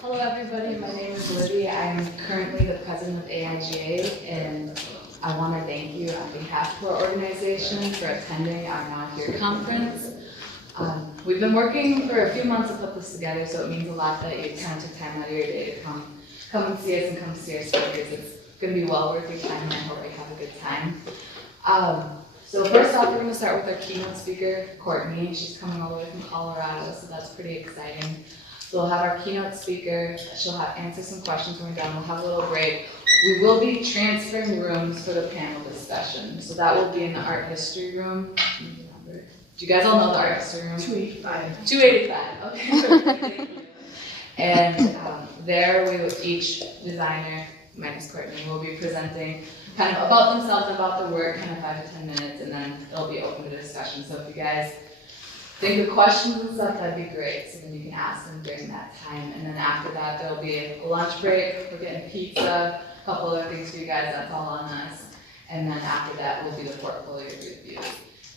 Hello everybody, my name is Libby. I'm currently the president of AIGA, and I want to thank you on behalf of our organization for attending our Now Here conference. We've been working for a few months to put this together, so it means a lot that you kind of took time out of your day to come and see us and come see our speakers. It's going to be well worth your time, and I hope you have a good time. So first off, we're going to start with our keynote speaker, Courtney. She's coming all the way from Colorado, so that's pretty exciting. So we'll have our keynote speaker. She'll answer some questions when we're done. We'll have a little break. We will be transferring rooms for the panel discussion. So that will be in the art history room. Do you guys all know the art history room? 285. 285, okay. And there we will, each designer, minus Courtney, will be presenting kind of about themselves and about their work, kind of 5 to 10 minutes, and then it'll be open to discussion. So if you guys think of questions and stuff, that'd be great. So then you can ask them during that time. And then after that, there'll be a lunch break. We're getting pizza, a couple other things for you guys. That's all on us. And then after that will be the portfolio review.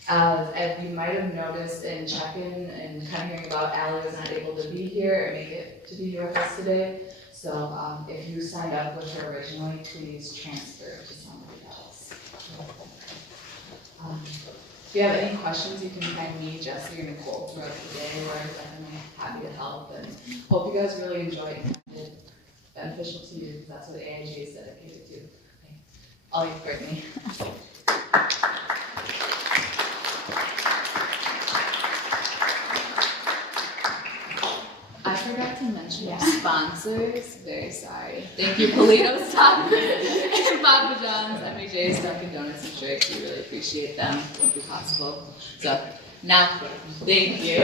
As you might have noticed in check-in and kind of hearing about Allie was not able to be here or make it to be here with us today. So if you signed up with her originally, please transfer to somebody else. If you have any questions, you can find me, Jesse, or Nicole throughout the day. We're definitely happy to help, and hope you guys really enjoy it and find it beneficial to you, because that's what AIGA is dedicated to. Okay. I'll leave Brittany. I forgot to mention our sponsors. Very sorry. Thank you, Polito Stop and Papa John's, MJ's, Dunkin' Donuts, and Shakes. We really appreciate them. It wouldn't be possible. So now, thank you.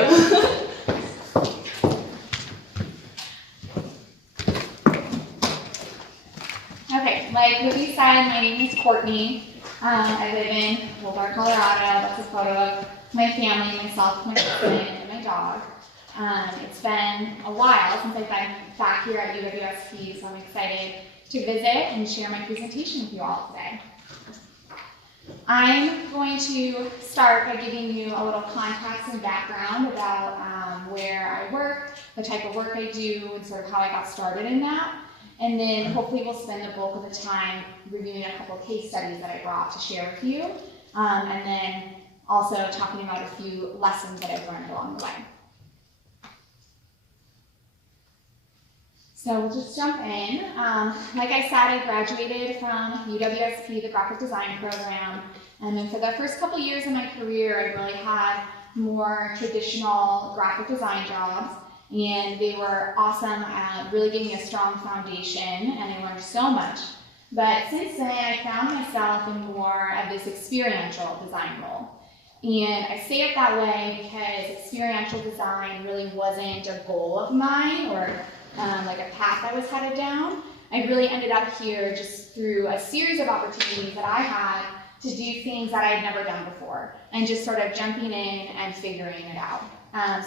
Okay, like Libby said, my name is Courtney. I live in Boulder, Colorado. That's a photo of my family, myself, my husband, and my dog. It's been a while since I've been back here at UWSP, so I'm excited to visit and share my presentation with you all today. I'm going to start by giving you a little context and background about where I work, the type of work I do, and sort of how I got started in that. And then hopefully we'll spend the bulk of the time reviewing a couple of case studies that I brought to share with you, and then also talking about a few lessons that I've learned along the way. So we'll just jump in. Like I said, I graduated from UWSP, the graphic design program, and then for the first couple years of my career, I really had more traditional graphic design jobs, and they were awesome at really giving me a strong foundation, and I learned so much. But since then, I found myself in more of this experiential design role. And I say it that way because experiential design really wasn't a goal of mine or like a path I was headed down. I really ended up here just through a series of opportunities that I had to do things that I had never done before, and just sort of jumping in and figuring it out.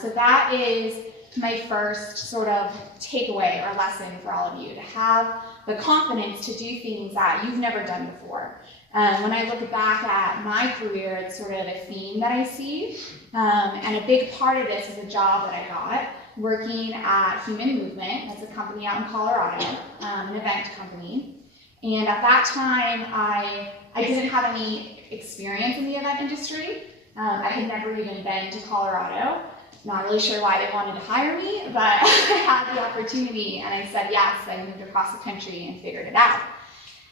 So that is my first sort of takeaway or lesson for all of you, to have the confidence to do things that you've never done before. When I look back at my career, it's sort of a theme that I see, and a big part of this is a job that I got working at Human Movement. That's a company out in Colorado, an event company. And at that time, I didn't have any experience in the event industry. I had never even been to Colorado. Not really sure why they wanted to hire me, but I had the opportunity and I said yes. I moved across the country and figured it out.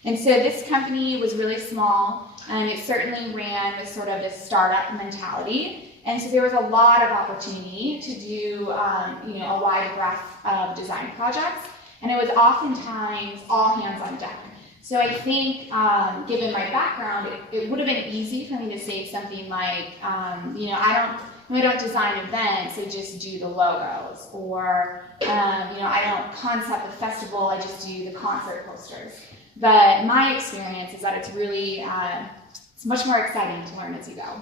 And so this company was really small, and it certainly ran with sort of this startup mentality. And so there was a lot of opportunity to do a wide breadth of design projects, and it was oftentimes all hands on deck. So I think, given my background, it would have been easy for me to say something like, I don't design events, I just do the logos, or I don't concept the festival, I just do the concert posters. But my experience is that it's really, it's much more exciting to learn as you go.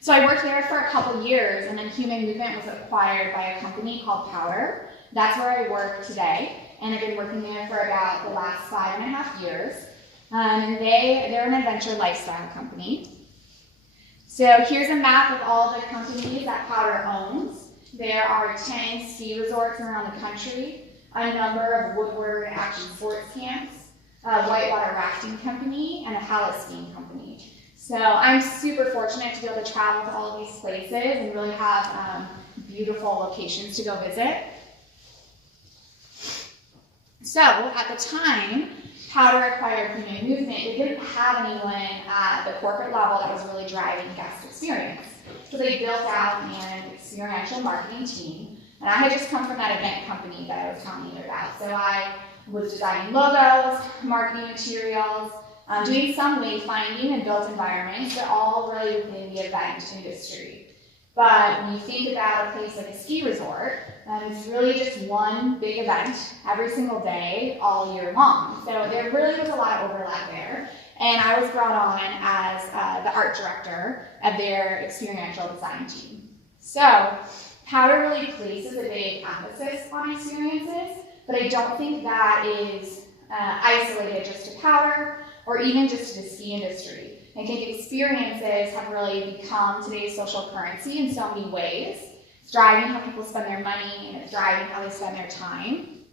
So I worked there for a couple years, and then Human Movement was acquired by a company called Power. That's where I work today, and I've been working there for about the last 5.5 years. And they're an adventure lifestyle company. So here's a map of all the companies that Powder owns. There are 10 ski resorts around the country, a number of woodward action sports camps, a whitewater rafting company, and a heli skiing company. So I'm super fortunate to be able to travel to all of these places and really have beautiful locations to go visit. So at the time, powder acquired community movement, we didn't have anyone at the corporate level that was really driving guest experience. So they built out an experiential marketing team, and I had just come from that event company that I was telling you about. So I was designing logos, marketing materials, doing some wayfinding and built environments, but all really within the event industry. But when you think about a place like a ski resort, it's really just one big event every single day, all year long. So there really was a lot of overlap there. And I was brought on as the art director of their experiential design team. So powder really places a big emphasis on experiences, but I don't think that is isolated just to powder or even just to the ski industry. I think experiences have really become today's social currency in so many ways. It's driving how people spend their money, and it's driving how they spend their time.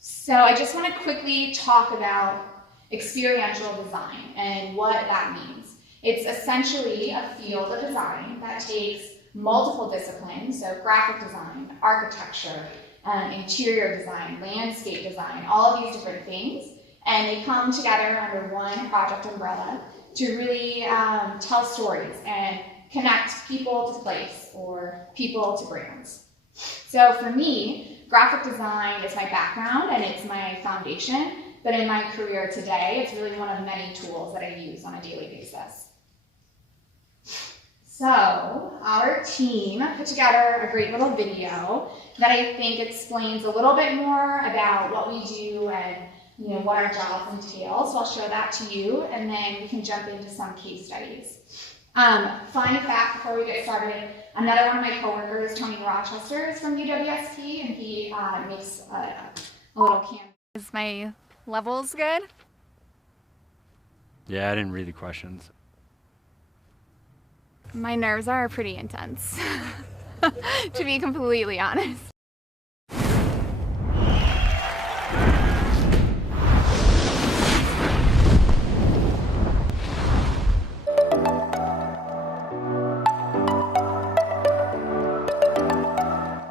So I just want to quickly talk about experiential design and what that means. It's essentially a field of design that takes multiple disciplines, so graphic design, architecture, interior design, landscape design, all of these different things, and they come together under one project umbrella to really tell stories and connect people to place or people to brands. So for me, graphic design is my background and it's my foundation, but in my career today, it's really one of many tools that I use on a daily basis. So our team put together a great little video that I think explains a little bit more about what we do and what our jobs entail. So I'll show that to you, and then we can jump into some case studies. Fun fact before we get started, another one of my coworkers, Tony Rochester, is from UWSP, and he makes a little camera. Is my levels good? Yeah, I didn't read the questions. My nerves are pretty intense, to be completely honest.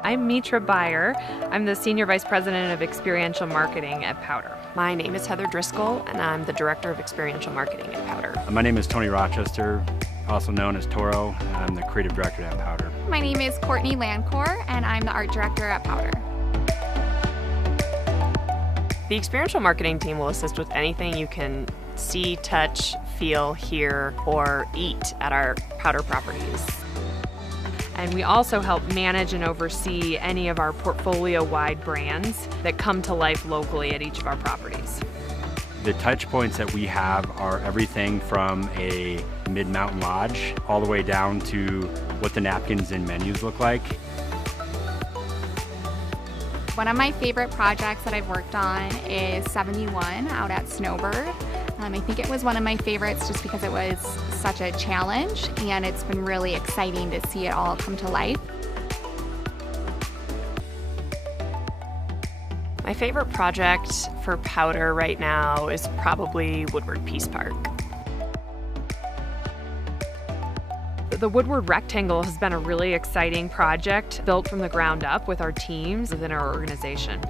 I'm Mitra Beyer. I'm the Senior Vice President of Experiential Marketing at Powder. My name is Heather Driscoll, and I'm the Director of Experiential Marketing at Powder. My name is Tony Rochester, also known as Toro. I'm the Creative Director at Powder. My name is Courtney Landcore, and I'm the Art Director at Powder. The Experiential Marketing team will assist with anything you can see, touch, feel, hear, or eat at our Powder properties. And we also help manage and oversee any of our portfolio-wide brands that come to life locally at each of our properties. The touch points that we have are everything from a mid-mountain lodge all the way down to what the napkins and menus look like. One of my favorite projects that I've worked on is 71 out at Snowbird. I think it was one of my favorites just because it was such a challenge, and it's been really exciting to see it all come to life. My favorite project for Powder right now is probably Woodward Peace Park. The Woodward Rectangle has been a really exciting project built from the ground up with our teams within our organization.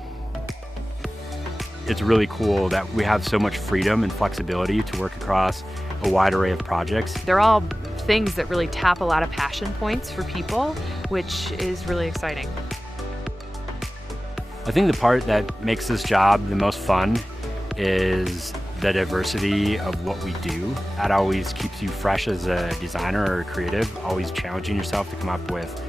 It's really cool that we have so much freedom and flexibility to work across a wide array of projects. They're all things that really tap a lot of passion points for people, which is really exciting. I think the part that makes this job the most fun is the diversity of what we do. That always keeps you fresh as a designer or a creative, always challenging yourself to come up with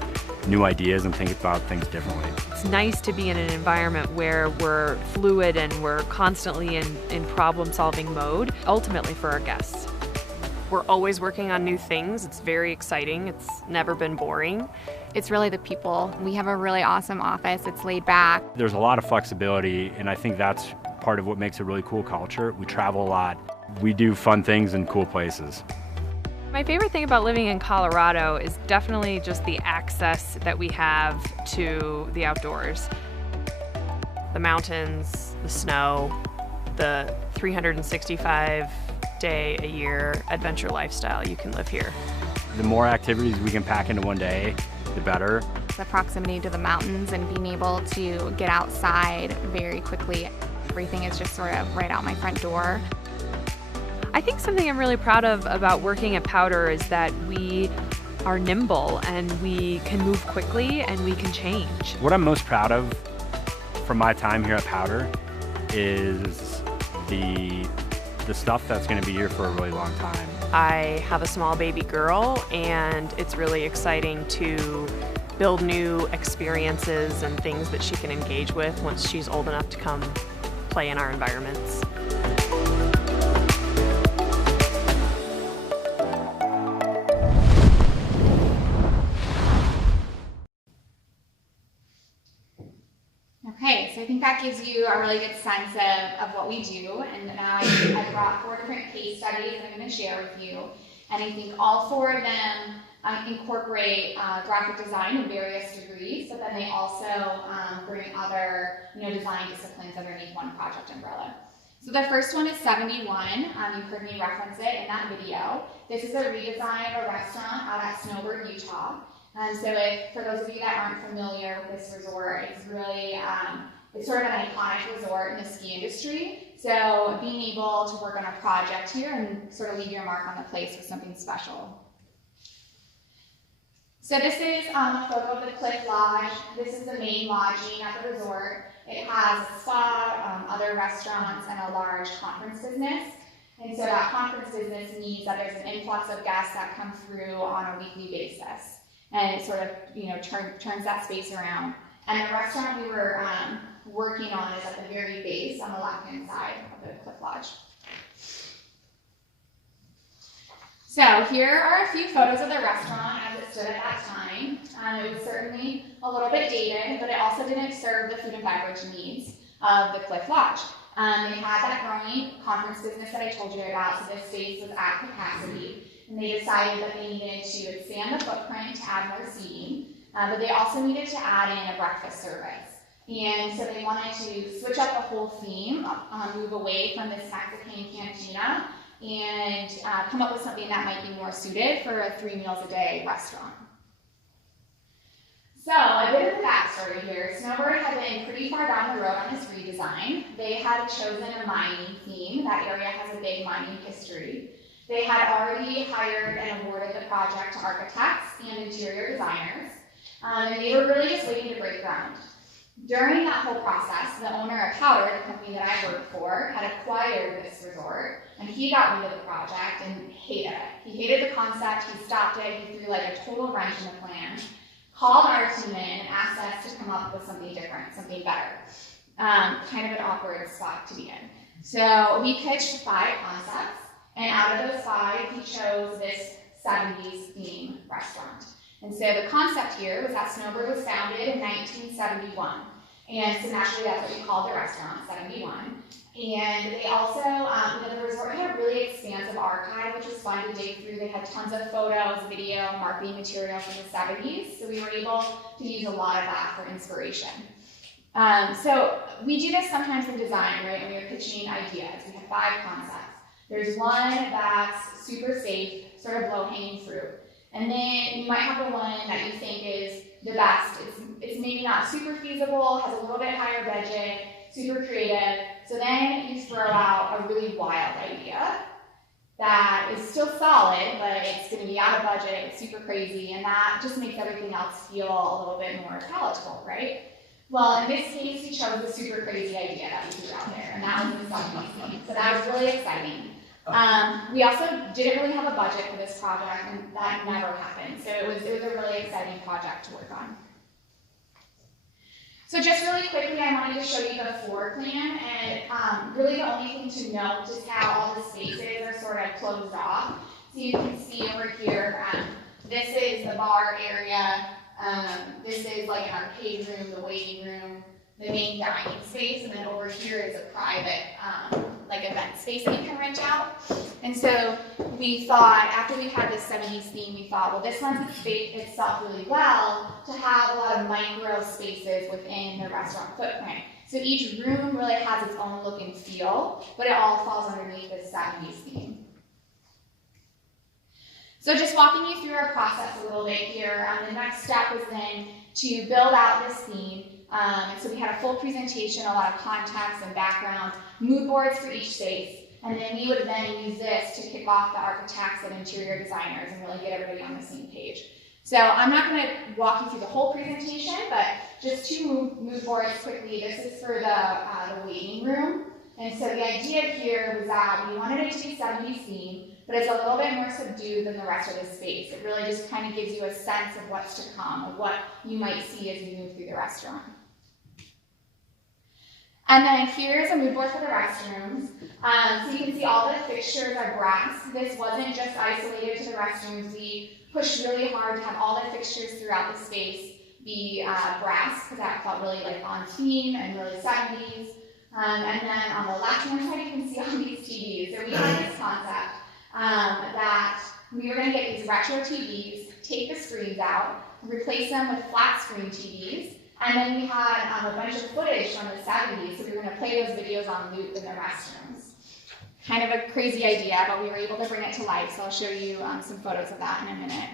new ideas and think about things differently. It's nice to be in an environment where we're fluid and we're constantly in problem-solving mode, ultimately for our guests. We're always working on new things. It's very exciting. It's never been boring. It's really the people. We have a really awesome office. It's laid back. There's a lot of flexibility, and I think that's part of what makes a really cool culture. We travel a lot. We do fun things in cool places. My My favorite thing about living in Colorado is definitely just the access that we have to the outdoors. The mountains, the snow, the 365-day-a-year adventure lifestyle you can live here. The more activities we can pack into one day, the better. The proximity to the mountains and being able to get outside very quickly. Everything is just sort of right out my front door. I think something I'm really proud of about working at Powder is that we are nimble and we can move quickly and we can change. What I'm most proud of from my time here at Powder is the stuff that's going to be here for a really long time. I have a small baby girl, and it's really exciting to build new experiences and things that she can engage with once she's old enough to come play in our environments. Okay, so I think that gives you a really good sense of what we do, and now I brought 4 different case studies that I'm going to share with you, and I think all 4 of them incorporate graphic design in various degrees, but then they also bring other design disciplines underneath one project umbrella. So the first one is 71. You heard me reference it in that video. This is a redesign of a restaurant out at Snowbird, Utah. So for those of you that aren't familiar with this resort, it's really, it's sort of an iconic resort in the ski industry. So being able to work on a project here and sort of leave your mark on the place was something special. So this is a photo of the Cliff Lodge. This is the main lodging at the resort. It has a spa, other restaurants, and a large conference business. And so that conference business means that there's an influx of guests that come through on a weekly basis. And it sort of, turns that space around. And the restaurant we were working on is at the very base on the left-hand side of the Cliff Lodge. So here are a few photos of the restaurant as it stood at that time. It was certainly a little bit dated, but it also didn't serve the food and beverage needs of the Cliff Lodge. They had that growing conference business that I told you about, so this space was at capacity. And they decided that they needed to expand the footprint to add more seating, but they also needed to add in a breakfast service. And so they wanted to switch up the whole theme, move away from this Mexican cantina, and come up with something that might be more suited for a 3 meals a day restaurant. So a bit of a backstory here. Snowbird had been pretty far down the road on this redesign. They had chosen a mining theme. That area has a big mining history. They had already hired and awarded the project to architects and interior designers, and they were really just waiting to break ground. During that whole process, the owner of Powder, the company that I worked for, had acquired this resort, and he got wind of the project and hated it. He hated the concept, he stopped it, he threw like a total wrench in the plan, called our team in and asked us to come up with something different, something better. Kind of an awkward spot to be in. So we pitched 5 concepts, and out of those 5, he chose this 70s theme restaurant. And so the concept here was that Snowbird was founded in 1971. And so naturally that's what we called the restaurant, 71. And they also, the resort had a really expansive archive, which was fun to dig through. They had tons of photos, video, marketing material from the 70s. So we were able to use a lot of that for inspiration. So we do this sometimes in design, right? When we are pitching ideas. We have 5 concepts. There's one that's super safe, sort of low-hanging fruit. And then you might have the one that you think is the best. It's maybe not super feasible, has a little bit higher budget, super creative. So then you throw out a really wild idea that is still solid, but it's going to be out of budget, it's super crazy, and that just makes everything else feel a little bit more palatable, right? Well, in this case, we chose the super crazy idea that we threw out there, and that was the something. So that was really exciting. We also didn't really have a budget for this project, and that never happened. So it was a really exciting project to work on. So just really quickly, I wanted to show you the floor plan, and really the only thing to note is how all the spaces are sort of closed off. So you can see over here, this is the bar area, this is like an arcade room, the waiting room, the main dining space, and then over here is a private like event space that you can rent out. And so we thought, after we had this 70s theme, we thought, well, this lends itself really well to have a lot of micro spaces within the restaurant footprint. So each room really has its own look and feel, but it all falls underneath this 70s theme. So just walking you through our process a little bit here, the next step was then to build out this theme. So we had a full presentation, a lot of context and background, mood boards for each space, and then we would then use this to kick off the architects and interior designers and really get everybody on the same page. So I'm not going to walk you through the whole presentation, but just two mood boards quickly. This is for the waiting room. And so the idea here was that we wanted it to be 70s theme, but it's a little bit more subdued than the rest of the space. It really just kind of gives you a sense of what's to come, of what you might see as you move through the restaurant. And then here's a mood board for the restrooms. So you can see all the fixtures are brass. This wasn't just isolated to the restrooms. We pushed really hard to have all the fixtures throughout the space be brass, because that felt really like on theme and really 70s. And then on the left-hand side, you can see all these TVs. So we had this concept that we were going to get these retro TVs, take the screens out, replace them with flat screen TVs, and then we had a bunch of footage from the 70s, so we were going to play those videos on loop in the restrooms. Kind of a crazy idea, but we were able to bring it to life, so I'll show you some photos of that in a minute.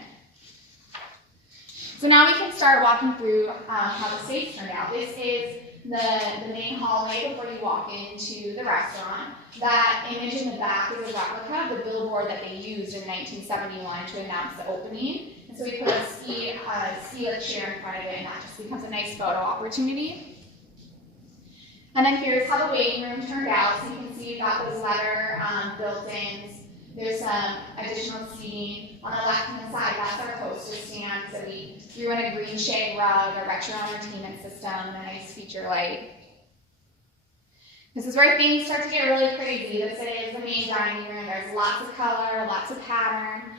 So now we can start walking through how the space turned out. This is the main hallway before you walk into the restaurant. That image in the back is a replica of the billboard that they used in 1971 to announce the opening. And so we put a ski-lift chair in front of it, and that just becomes a nice photo opportunity. And then here's how the waiting room turned out. So you can see you've got those leather built-ins. There's some additional seating. On the left-hand side, that's our poster stand. So we threw in a green shag rug, a retro entertainment system, and a nice feature light. This is where things start to get really crazy. This is the main dining room. There's lots of color, lots of pattern.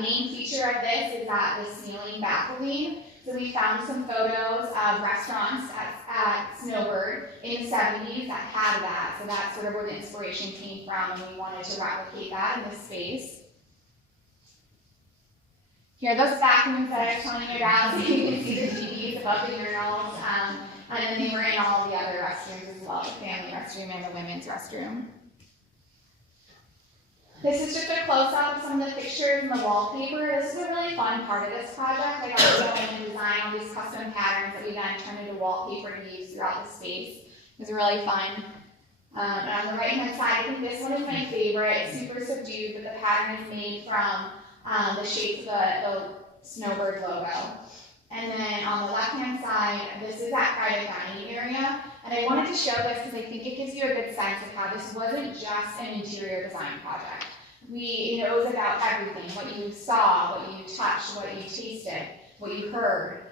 Main feature of this is that the ceiling baffling. So we found some photos of restaurants at Snowbird in the 70s that had that. So that's sort of where the inspiration came from, and we wanted to replicate that in this space. Here are those bathrooms that I was telling you about. So you can see the TVs above the urinals. And then they were in all the other restrooms as well, the family restroom and the women's restroom. This is just a close-up of some of the fixtures and the wallpaper. This is a really fun part of this project. I got to go in and design all these custom patterns that we then turned into wallpaper to use throughout the space. It was really fun. And on the right-hand side, I think this one is my favorite. It's super subdued, but the pattern is made from the shapes of the Snowbird logo. And then on the left-hand side, this is that private dining area. And I wanted to show this because I think it gives you a good sense of how this wasn't just an interior design project. It was about everything, what you saw, what you touched, what you tasted, what you heard.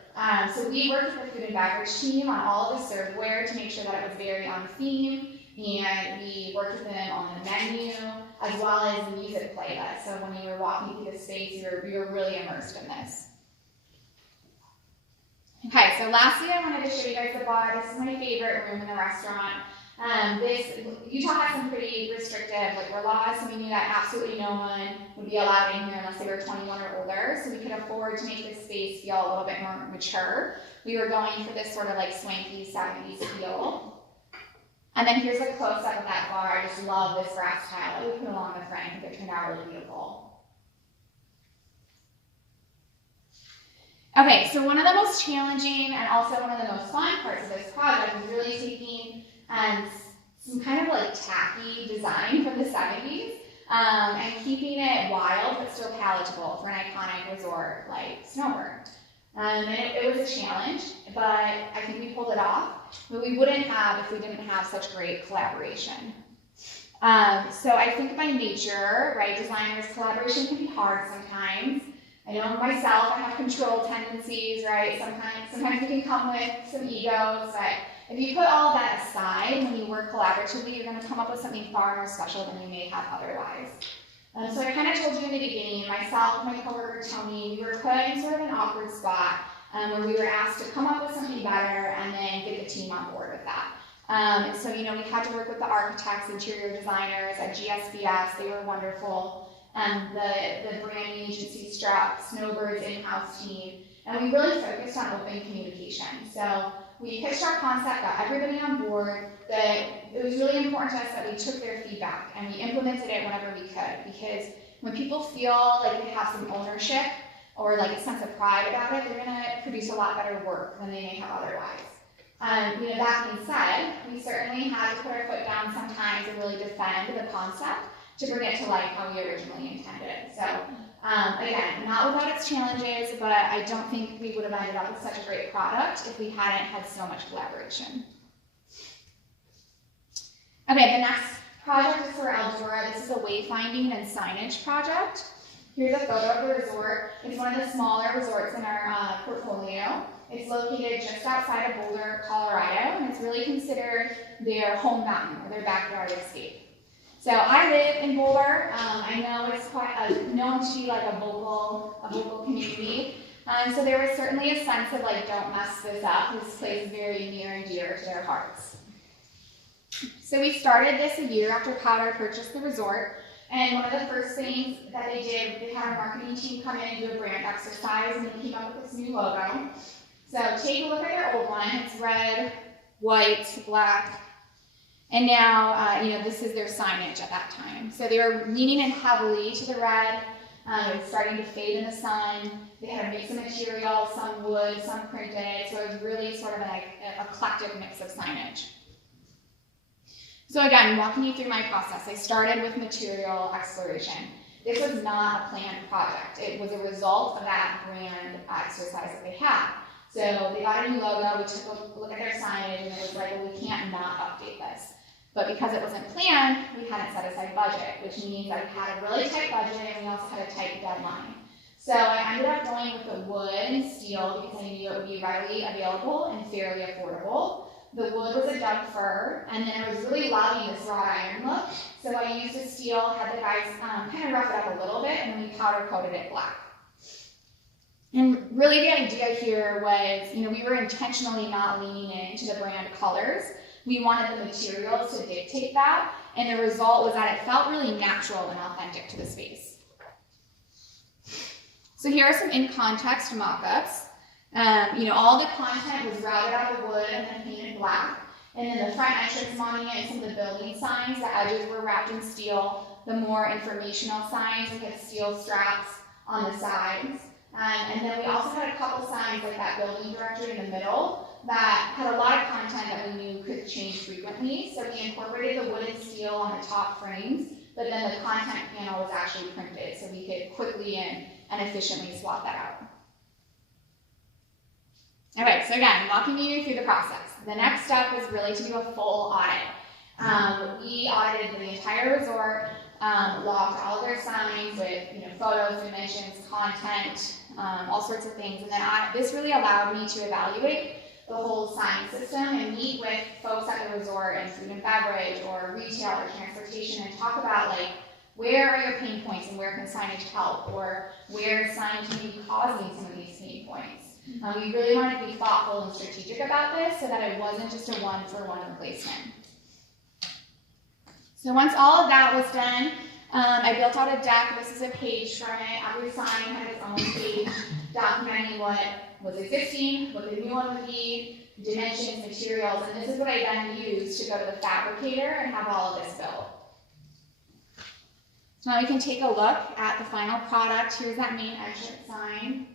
So we worked with the food and beverage team on all of the serveware to make sure that it was very on theme. And we worked with them on the menu, as well as the music playlist. So when you were walking through the space, you were really immersed in this. Okay, so lastly, I wanted to show you guys the bar. This is my favorite room in the restaurant. Utah has some pretty restrictive laws, so we knew that absolutely no one would be allowed in here unless they were 21 or older. So we could afford to make this space feel a little bit more mature. We were going for this sort of swanky 70s feel. And then here's a close-up of that bar. I just love this brass tile that we put along the front. I think it turned out really beautiful. Okay, so one of the most challenging and also one of the most fun parts of this project is really taking some kind of tacky design from the 70s and keeping it wild but still palatable for an iconic resort like Snowbird. And it was a challenge, but I think we pulled it off. But we wouldn't have if we didn't have such great collaboration. So I think by nature, right, designers, collaboration can be hard sometimes. I know myself, I have control tendencies, right? Sometimes we can come with some egos, but if you put all that aside, when you work collaboratively, you're going to come up with something far more special than you may have otherwise. So I kind of told you in the beginning, myself and my coworker Tony, we were put in sort of an awkward spot where we were asked to come up with something better and then get the team on board with that. So, we had to work with the architects, interior designers at GSBS. They were wonderful. The branding agency, Snowbird's in-house team. And we really focused on open communication. So we pitched our concept, got everybody on board, that it was really important to us that we took their feedback and we implemented it whenever we could. Because when people feel like they have some ownership or like a sense of pride about it, they're gonna produce a lot better work than they may have otherwise. That being said, we certainly had to put our foot down sometimes and really defend the concept to bring it to life how we originally intended. So again, not without its challenges, but I don't think we would have ended up with such a great product if we hadn't had so much collaboration. Okay, the next project is for Eldora. This is a wayfinding and signage project. Here's a photo of the resort. It's one of the smaller resorts in our portfolio. It's located just outside of Boulder, Colorado, and it's really considered their home mountain or their backyard escape. So I live in Boulder. I know it's quite known to be like a vocal community. So there was certainly a sense of like, don't mess this up. This place is very near and dear to their hearts. So we started this a year after Powder purchased the resort. And one of the first things that they did, they had a marketing team come in and do a brand exercise, and they came up with this new logo. So take a look at their old one. It's red, white, black. And now, this is their signage at that time. So they were leaning in heavily to the red. It was starting to fade in the sun. They had a mix of materials, some wood, some printed. So it was really sort of an eclectic mix of signage. So again, walking you through my process, I started with material exploration. This was not a planned project. It was a result of that brand exercise that they had. So they got a new logo, we took a look at their signage, and it was like, well, we can't not update this. But because it wasn't planned, we hadn't set aside budget, which means that we had a really tight budget and we also had a tight deadline. So I ended up going with the wood and steel because I knew it would be readily available and fairly affordable. The wood was a Doug fir, and then I was really loving this wrought iron look. So I used a steel, had the guys kind of rough it up a little bit, and then we powder coated it black. And really the idea here was, we were intentionally not leaning into the brand colors. We wanted the materials to dictate that, and the result was that it felt really natural and authentic to the space. So here are some in-context mock-ups. All the content was routed out of wood and then painted black. And then the front entrance monument and some of the building signs, the edges were wrapped in steel. The more informational signs, we had steel straps on the sides. And then we also had a couple signs like that building directory in the middle that had a lot of content that we knew could change frequently. So we incorporated the wood and steel on the top frames, but then the content panel was actually printed so we could quickly and efficiently swap that out. Okay, so again, walking you through the process. The next step was really to do a full audit. We audited the entire resort, logged all of their signs with photos, dimensions, content, all sorts of things. And then this really allowed me to evaluate the whole sign system and meet with folks at the resort and food and beverage or retail or transportation and talk about like, where are your pain points and where can signage help, or where signage may be causing some of these pain points. We really wanted to be thoughtful and strategic about this so that it wasn't just a one-for-one replacement. So once all of that was done, I built out a deck. This is a page from it. Every sign had its own page documenting what was existing, what the new one would be, dimensions, materials, and this is what I then used to go to the fabricator and have all of this built. So now we can take a look at the final product. Here's that main entrance sign.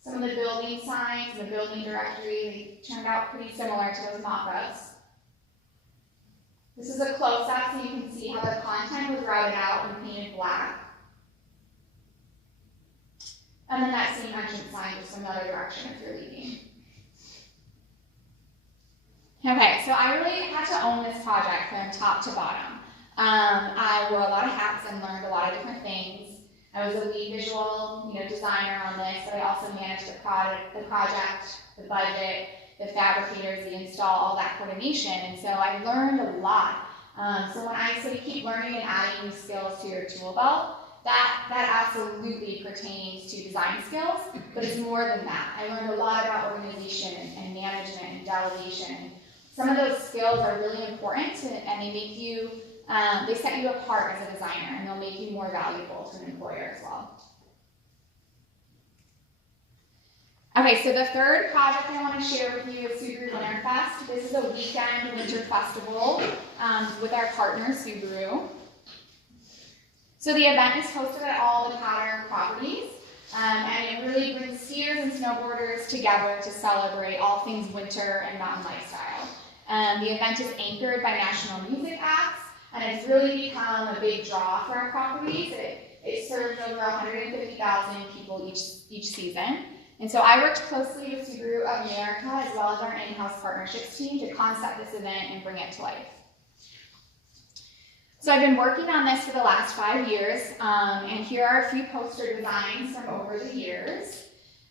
Some of the building signs, the building directory, they turned out pretty similar to those mock-ups. This is a close-up so you can see how the content was routed out and painted black. And then that same entrance sign just another direction if you're leaving. Okay, so I really had to own this project from top to bottom. I wore a lot of hats and learned a lot of different things. I was a lead visual designer on this, but I also managed the project, the budget, the fabricators, the install, all that coordination, and so I learned a lot. So when I say keep learning and adding new skills to your tool belt, that absolutely pertains to design skills, but it's more than that. I learned a lot about organization and management and delegation, some of those skills are really important and they make you, they set you apart as a designer, and they'll make you more valuable to an employer as well. Okay, so the third project I want to share with you is Subaru Winter Fest. This is a weekend winter festival with our partner, Subaru. So the event is hosted at all the Powder properties, and it really brings skiers and snowboarders together to celebrate all things winter and mountain lifestyle. The event is anchored by national music acts, and it's really become a big draw for our properties. It serves over 150,000 people each season. And so I worked closely with Subaru of America as well as our in-house partnerships team to concept this event and bring it to life. So I've been working on this for the last 5 years, and here are a few poster designs from over the years.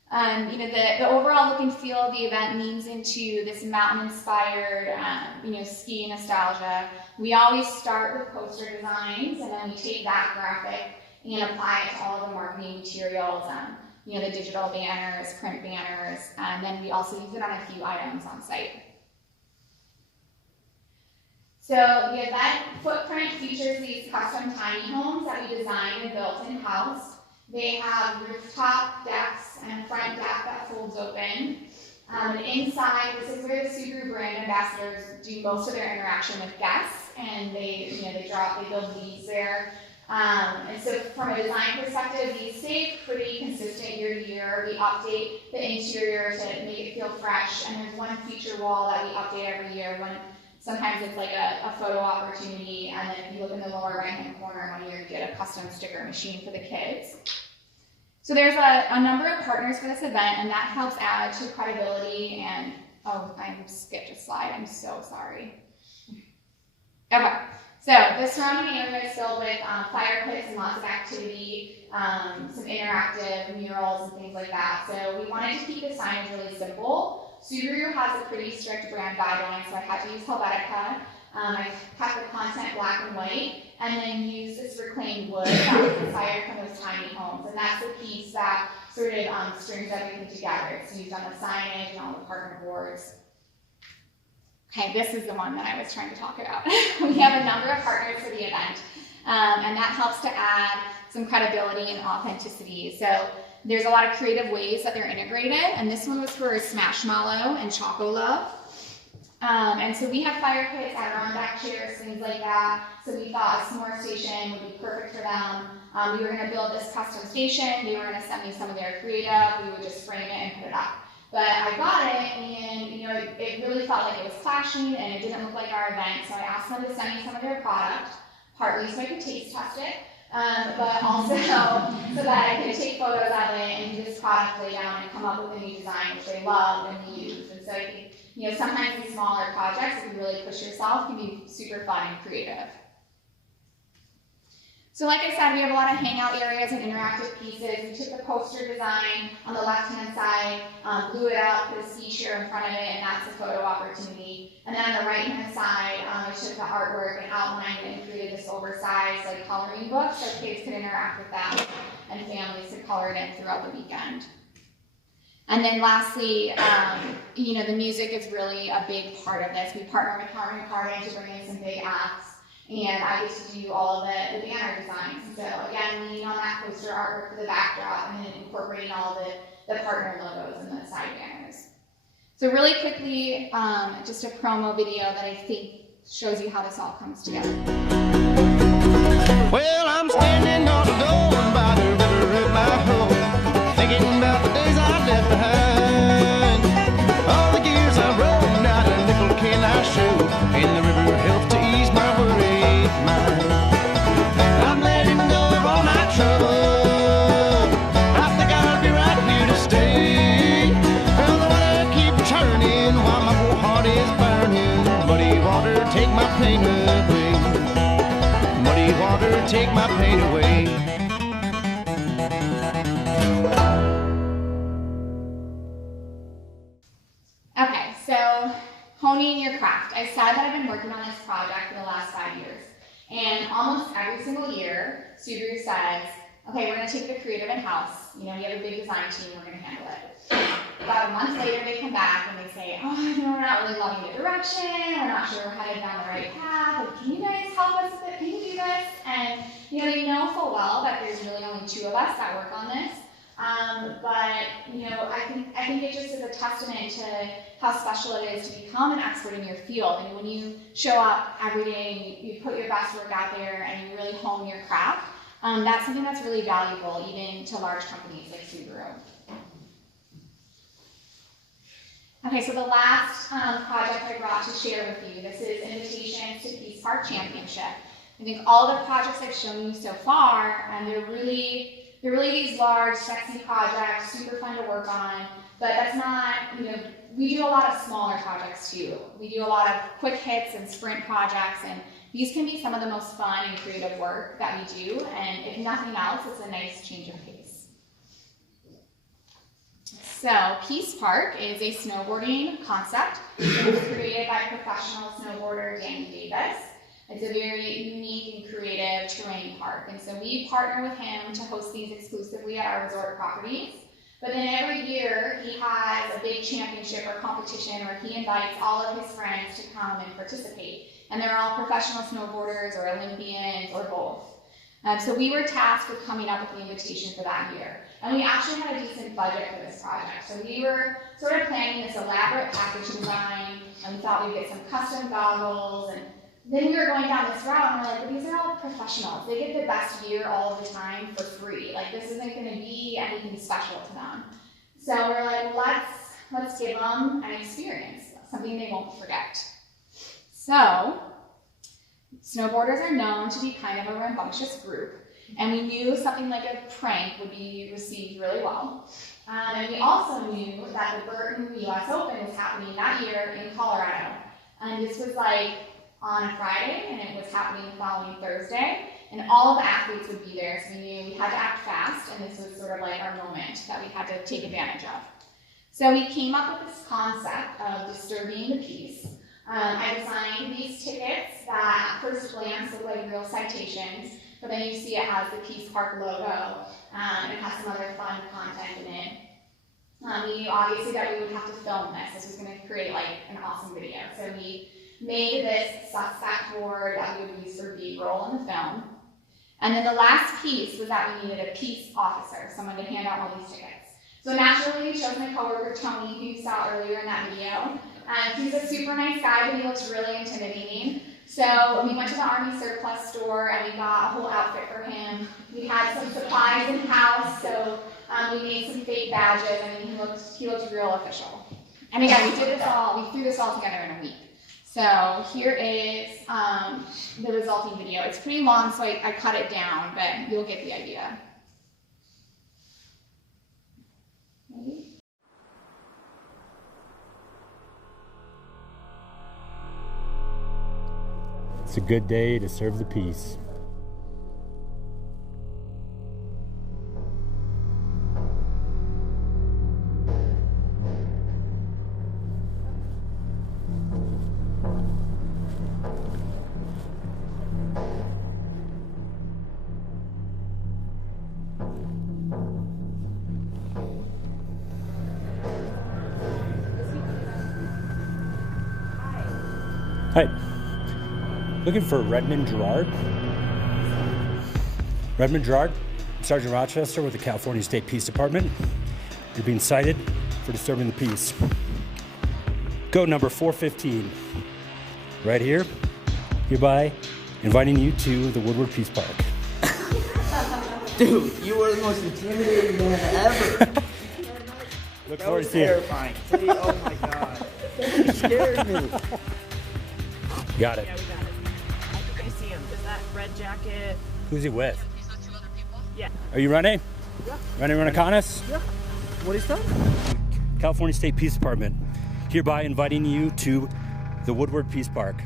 The overall look and feel of the event leans into this mountain-inspired, ski nostalgia. We always start with poster designs, and then we take that graphic and apply it to all of the marketing materials, the digital banners, print banners, and then we also use it on a few items on site. So the event footprint features these custom tiny homes that we designed and built in-house. They have rooftop decks and a front deck that folds open. And inside, this is where the Subaru brand ambassadors do most of their interaction with guests, and they build leads there. And so from a design perspective, these stay pretty consistent year to year. We update the interior to make it feel fresh, and there's one feature wall that we update every year. Sometimes it's like a photo opportunity, and then if you look in the lower right-hand corner, one year you get a custom sticker machine for the kids. So there's a number of partners for this event, and that helps add to credibility and, oh, I skipped a slide, I'm so sorry. Okay. So the surrounding area is filled with fire pits and lots of activity, some interactive murals and things like that. So we wanted to keep the signage really simple. Subaru has a pretty strict brand guideline, so I had to use Helvetica. I kept the content black and white, and then used this reclaimed wood that was inspired from those tiny homes. And that's the piece that sort of strings everything together. It's used on the signage and on the partner boards. Okay, this is the one that I was trying to talk about. We have a number of partners for the event, and that helps to add some credibility and authenticity. So there's a lot of creative ways that they're integrated, and this one was for Smashmallow and Choco Love. And so we have fire pits, Adirondack chairs, things like that. So we thought a s'more station would be perfect for them. We were going to build this custom station. They were going to send me some of their creative. We would just frame it and put it up. But I got it, and it really felt like it was clashing, and it didn't look like our event. So I asked them to send me some of their product, partly so I could taste test it, but also so that I could take photos of it and do this product lay down and come up with a new design, which they loved and we used. And so I think, sometimes these smaller projects, if you really push yourself, can be super fun and creative. So like I said, we have a lot of hangout areas and interactive pieces. We took the poster design on the left-hand side, blew it up, put a ski chair in front of it, and that's a photo opportunity. And then on the right-hand side, I took the artwork and outlined it and created this oversized coloring book so kids could interact with that and families could color it in throughout the weekend. And then lastly, the music is really a big part of this. We partner with Harmon Kardon to bring in some big acts. And I get to do all of the banner designs. So again, leaning on that poster artwork for the backdrop and then incorporating all of the partner logos and the side banners. So really quickly, just a promo video that I think shows you how this all comes together. Well, I'm standing on the door by the river at my home, thinking about the days I left behind. All the years I rode, not a nickel can I show, and the river helps to ease my worries. I'm letting go of all my trouble. I think I'll be right here to stay. Well, the water keep turning while my poor heart is burning. Muddy water, take my pain away. Muddy water, take my pain away. Okay, so honing your craft. I said that I've been working on this project for the last 5 years. And almost every single year, Subaru says, okay, we're gonna take the creative in-house. You know, we have a big design team, we're gonna handle it. About a month later, they come back and they say, oh, you know, we're not really loving the direction, we're not sure we're headed down the right path, like, can you guys help us with it, can you do this? And, you know, they know full well that there's really only 2 of us that work on this. But, you know, I think it just is a testament to how special it is to become an expert in your field. And when you show up every day, you put your best work out there and you really hone your craft, that's something that's really valuable even to large companies like Subaru. Okay, so the last project I brought to share with you, this is Invitations to Peace Park Championship. I think all the projects I've shown you so far, and they're really these large, sexy projects, super fun to work on, but that's not, you know, we do a lot of smaller projects too. We do a lot of quick hits and sprint projects, and these can be some of the most fun and creative work that we do, and if nothing else, it's a nice change of pace. So, Peace Park is a snowboarding concept. It was created by professional snowboarder Danny Davis. It's a very unique and creative terrain park, and so we partner with him to host these exclusively at our resort properties. But then every year he has a big championship or competition where he invites all of his friends to come and participate. And they're all professional snowboarders or Olympians or both. So we were tasked with coming up with the invitation for that year. And we actually had a decent budget for this project. So we were sort of planning this elaborate package design, and we thought we'd get some custom goggles, and then we were going down this route, and we're like, but these are all professionals. They get the best gear all of the time for free. Like, this isn't gonna be anything special to them. So we're like, let's give them an experience, something they won't forget. So, snowboarders are known to be kind of a rambunctious group, and we knew something like a prank would be received really well. And we also knew that the Burton US Open was happening that year in Colorado. And this was like on a Friday, and it was happening the following Thursday, and all of the athletes would be there, so we knew we had to act fast, and this was sort of like our moment that we had to take advantage of. So we came up with this concept of disturbing the peace. I designed these tickets that at first glance look like real citations, but then you see it has the Peace Park logo, and it has some other fun content in it. We knew obviously that we would have to film this. This was going to create like an awesome video. So we made this suspect board that we would use for B-roll in the film. And then the last piece was that we needed a peace officer, someone to hand out all these tickets. So naturally, we chose my coworker Tony, who you saw earlier in that video. He's a super nice guy, but he looks really intimidating. So we went to the Army surplus store and we got a whole outfit for him. We had some supplies in-house, so we made some fake badges. I mean, he looked real official. And again, we threw this all together in a week. So here is the resulting video. It's pretty long, so I cut it down, but you'll get the idea. Ready? It's a good day to serve the peace. Hi. Looking for Redmond Gerard? Redmond Gerard, Sergeant Rochester with the California State Peace Department. You're being cited for disturbing the peace. Code number 415. Right here, hereby inviting you to the Woodward Peace Park. Dude, you were the most intimidating man ever. Look forward to seeing you. Terrifying. Oh my god. You scared me. Got it. Yeah, we got it. I think I see him. Is that red jacket? Who's he with? Yeah. Are you Rene? Yeah. Rene Renaconis? Yeah. What is that? California State Peace Department. Hereby inviting you to the Woodward Peace Park.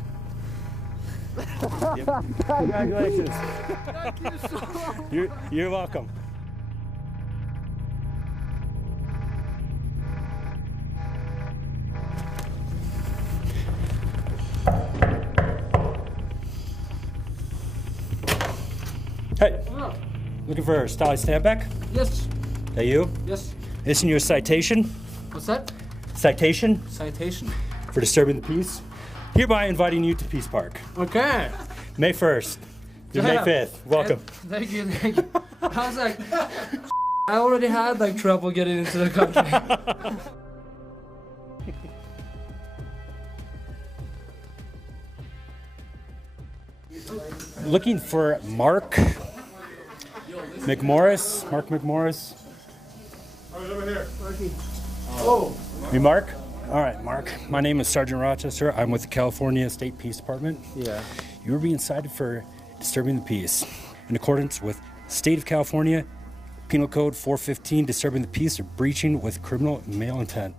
Yep. Congratulations. Thank you so much. You're welcome. Hey. Looking for Stolly Stambeck? Yes. That you? Yes. Isn't your citation? What's that? Citation? Citation. For disturbing the peace? Hereby inviting you to Peace Park. Okay. May 1st through May 5th. Welcome. Thank you, thank you. I was like, I already had like trouble getting into the country. Looking for Mark McMorris. Mark McMorris. Over here. Oh. Me, Mark? All right, Mark. My name is Sergeant Rochester. I'm with the California State Peace Department. Yeah. You were being cited for disturbing the peace. In accordance with State of California Penal Code 415, disturbing the peace or breaching with criminal male intent.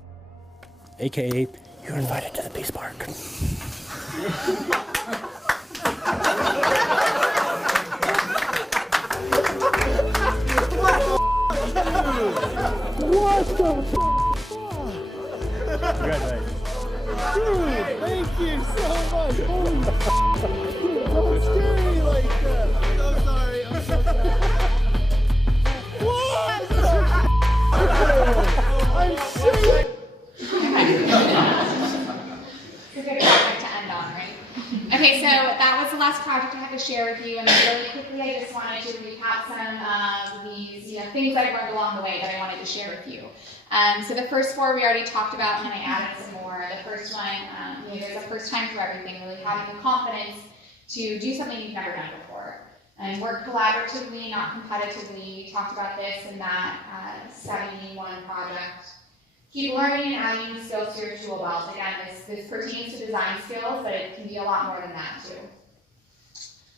AKA, you're invited to the Peace Park. Congratulations. Dude, thank you so much. Holy dude, that was scary like that. I'm so sorry. I'm so sorry. What? I'm sick. It's a good project to end on, right? Okay, so that was the last project I had to share with you, and then really quickly I just wanted to recap some of these things that I learned along the way that I wanted to share with you. So the first 4 we already talked about, and then I added some more. The first one, there's a first time for everything, really having the confidence to do something you've never done before. And work collaboratively, not competitively. We talked about this in that 71 project. Keep learning and adding new skills to your tool belt. Again, this pertains to design skills, but it can be a lot more than that too.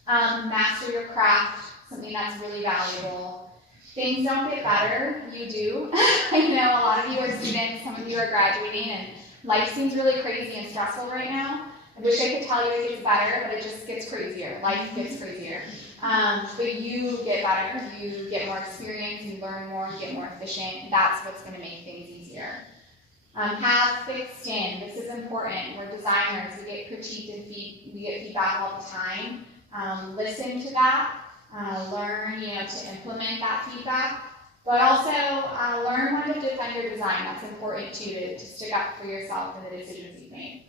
Master your craft, something that's really valuable. Things don't get better, you do. I know a lot of you are students, some of you are graduating, and life seems really crazy and stressful right now. I wish I could tell you it gets better, but it just gets crazier. Life gets crazier. But you get better, you get more experience, you learn more, you get more efficient. That's what's going to make things easier. Have thick skin. This is important. We're designers. We get critiqued and we get feedback all the time. Listen to that. Learn, to implement that feedback. But also learn when to defend your design. That's important too, to stick up for yourself and the decisions you've made.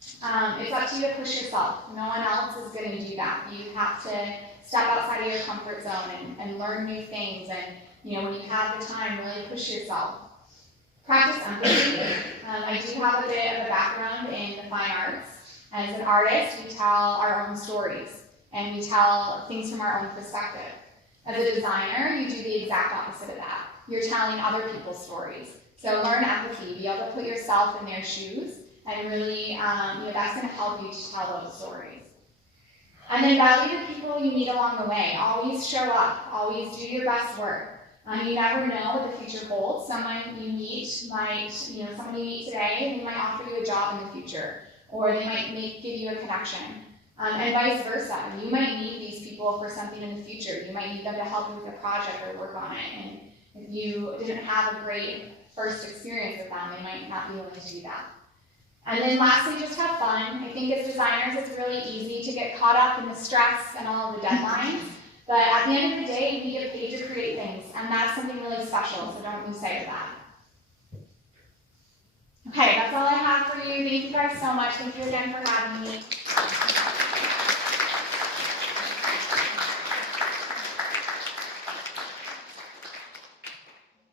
It's up to you to push yourself. No one else is going to do that. You have to step outside of your comfort zone and learn new things. And when you have the time, really push yourself. Practice empathy. I do have a bit of a background in the fine arts. As an artist, we tell our own stories, and we tell things from our own perspective. As a designer, you do the exact opposite of that. You're telling other people's stories. So learn empathy, be able to put yourself in their shoes, and really, that's going to help you to tell those stories. And then value the people you meet along the way. Always show up. Always do your best work. You never know what the future holds. Someone you meet might, someone you meet today, they might offer you a job in the future, or they might give you a connection, and vice versa. You might need these people for something in the future. You might need them to help you with a project or work on it. And if you didn't have a great first experience with them, they might not be willing to do that. And then lastly, just have fun. I think as designers, it's really easy to get caught up in the stress and all of the deadlines. But at the end of the day, we get paid to create things, and that's something really special, so don't lose sight of that. Okay, that's all I have for you. Thank you guys so much. Thank you again for having me.